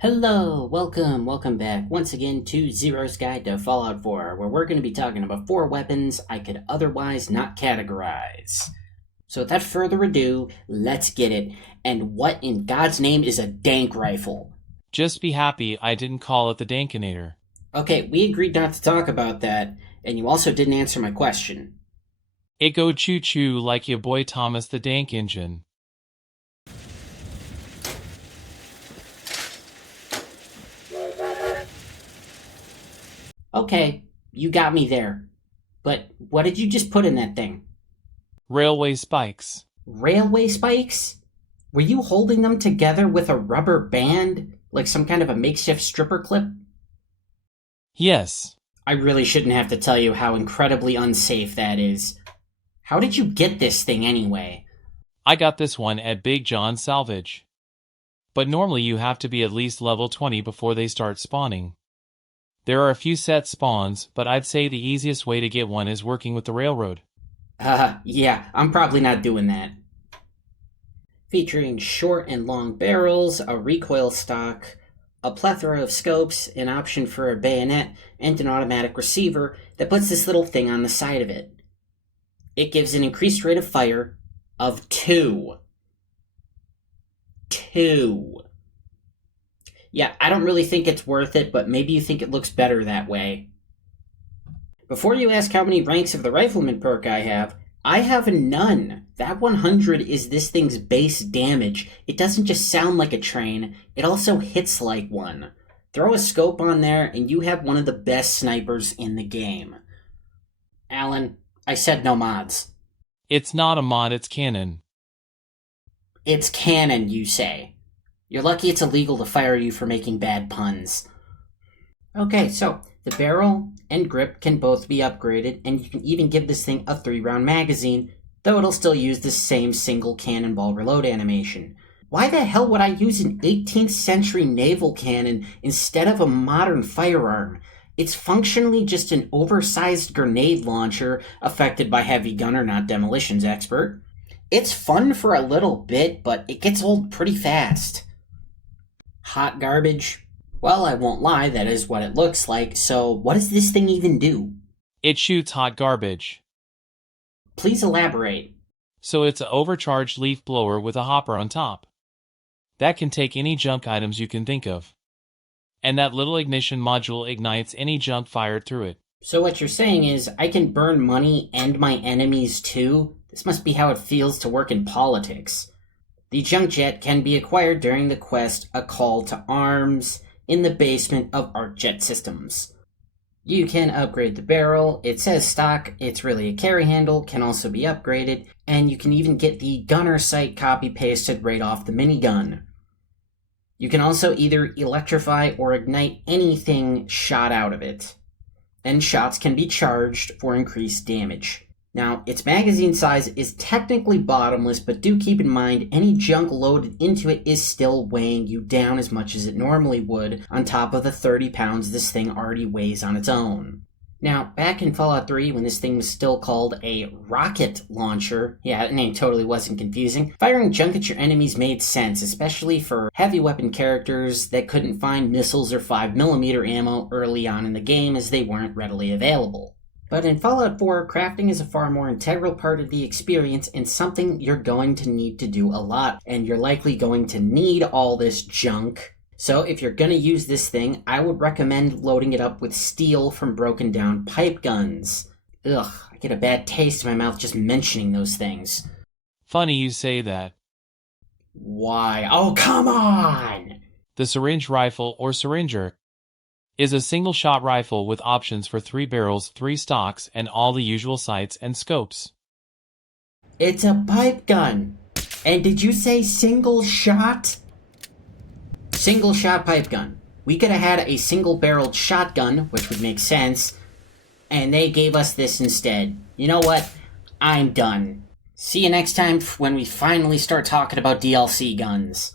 Hello, welcome back once again to Zero's Guide to Fallout 4, where we're going to be talking about 4 weapons I could otherwise not categorize. So without further ado, let's get it. And what in God's name is a dank rifle? Just be happy I didn't call it the Dankinator. Okay, we agreed not to talk about that, and you also didn't answer my question. It go choo-choo like your boy Thomas the Dank Engine. Okay, you got me there. But what did you just put in that thing? Railway spikes. Railway spikes? Were you holding them together with a rubber band? Like some kind of a makeshift stripper clip? Yes. I really shouldn't have to tell you how incredibly unsafe that is. How did you get this thing anyway? I got this one at Big John Salvage. But normally you have to be at least level 20 before they start spawning. There are a few set spawns, but I'd say the easiest way to get one is working with the railroad. Yeah, I'm probably not doing that. Featuring short and long barrels, a recoil stock, a plethora of scopes, an option for a bayonet, and an automatic receiver that puts this little thing on the side of it. It gives an increased rate of fire of 2. 2. Yeah, I don't really think it's worth it, but maybe you think it looks better that way. Before you ask how many ranks of the Rifleman perk I have none. That 100 is this thing's base damage. It doesn't just sound like a train, it also hits like one. Throw a scope on there and you have one of the best snipers in the game. Alan, I said no mods. It's not a mod, it's canon. It's canon, you say. You're lucky it's illegal to fire you for making bad puns. Okay, so the barrel and grip can both be upgraded, and you can even give this thing a 3-round magazine, though it'll still use the same single cannonball reload animation. Why the hell would I use an 18th century naval cannon instead of a modern firearm? It's functionally just an oversized grenade launcher affected by heavy gunner, not demolitions expert. It's fun for a little bit, but it gets old pretty fast. Hot garbage? Well, I won't lie, that is what it looks like, so what does this thing even do? It shoots hot garbage. Please elaborate. So it's an overcharged leaf blower with a hopper on top. That can take any junk items you can think of. And that little ignition module ignites any junk fired through it. So what you're saying is, I can burn money and my enemies too? This must be how it feels to work in politics. The junk jet can be acquired during the quest A Call to Arms in the basement of ArcJet Systems. You can upgrade the barrel. It says stock, it's really a carry handle, can also be upgraded, and you can even get the gunner sight copy-pasted right off the minigun. You can also either electrify or ignite anything shot out of it, and shots can be charged for increased damage. Now, its magazine size is technically bottomless, but do keep in mind any junk loaded into it is still weighing you down as much as it normally would, on top of the 30 pounds this thing already weighs on its own. Now, back in Fallout 3, when this thing was still called a rocket launcher, yeah, that name totally wasn't confusing, firing junk at your enemies made sense, especially for heavy weapon characters that couldn't find missiles or 5mm ammo early on in the game as they weren't readily available. But in Fallout 4, crafting is a far more integral part of the experience and something you're going to need to do a lot, and you're likely going to need all this junk. So if you're going to use this thing, I would recommend loading it up with steel from broken down pipe guns. Ugh, I get a bad taste in my mouth just mentioning those things. Funny you say that. Why? Oh, come on! The syringe rifle or syringer is a single-shot rifle with options for 3 barrels, 3 stocks, and all the usual sights and scopes. It's a pipe gun! And did you say single shot? Single shot pipe gun. We could have had a single-barreled shotgun, which would make sense, and they gave us this instead. You know what? I'm done. See you next time when we finally start talking about DLC guns.